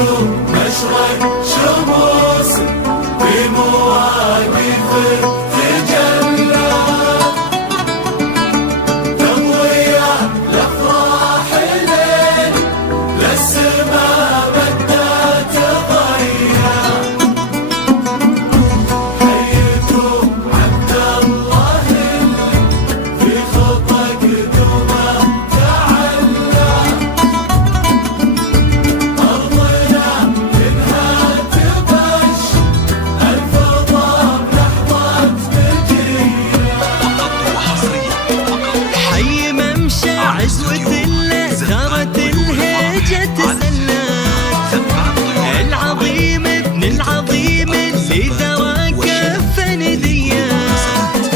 مشرق شموس بمواقف تجلى تضويع لأفراح الليل للسما بدها تضيع حيكم عبد الله اللي في خطى قدومه تعلى أرضنا منها تبش الفضاء بلحظة تجينا حي ممشى عزوة الله ثارت الهجة تسلت العظيم ابن العظيم اللي ذرى كف نديات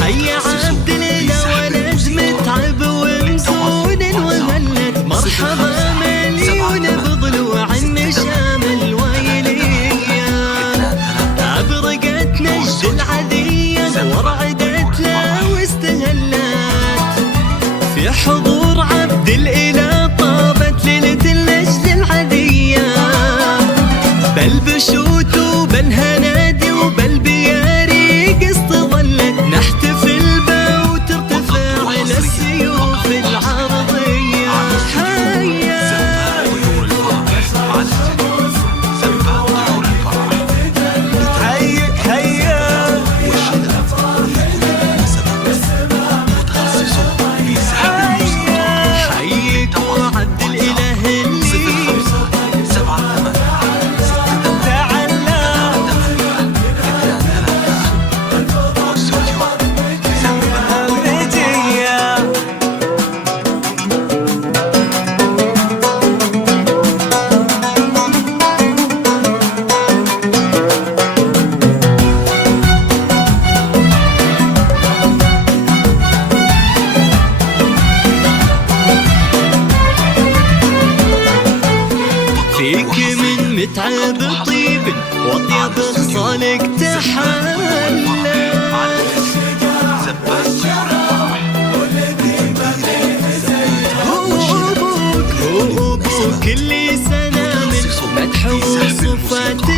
حي عبد الله ولد متعب ومزون وهلت مرحبا مليون بضلوع النشام الويلية أبرقت نجد العذية ورعدت له واستهلت في حضور عبد الإله طابت ليلة النجد العذية بل بشوت وبل هنادي وبل بياري قسط ظلت نحتفل به وترتفع إلى السيوف العرضية حيك وعبد الإله اللي فيك من متعب طيب واطيب خصالك تحلى هو ابوك كل سنة من مدح وصفات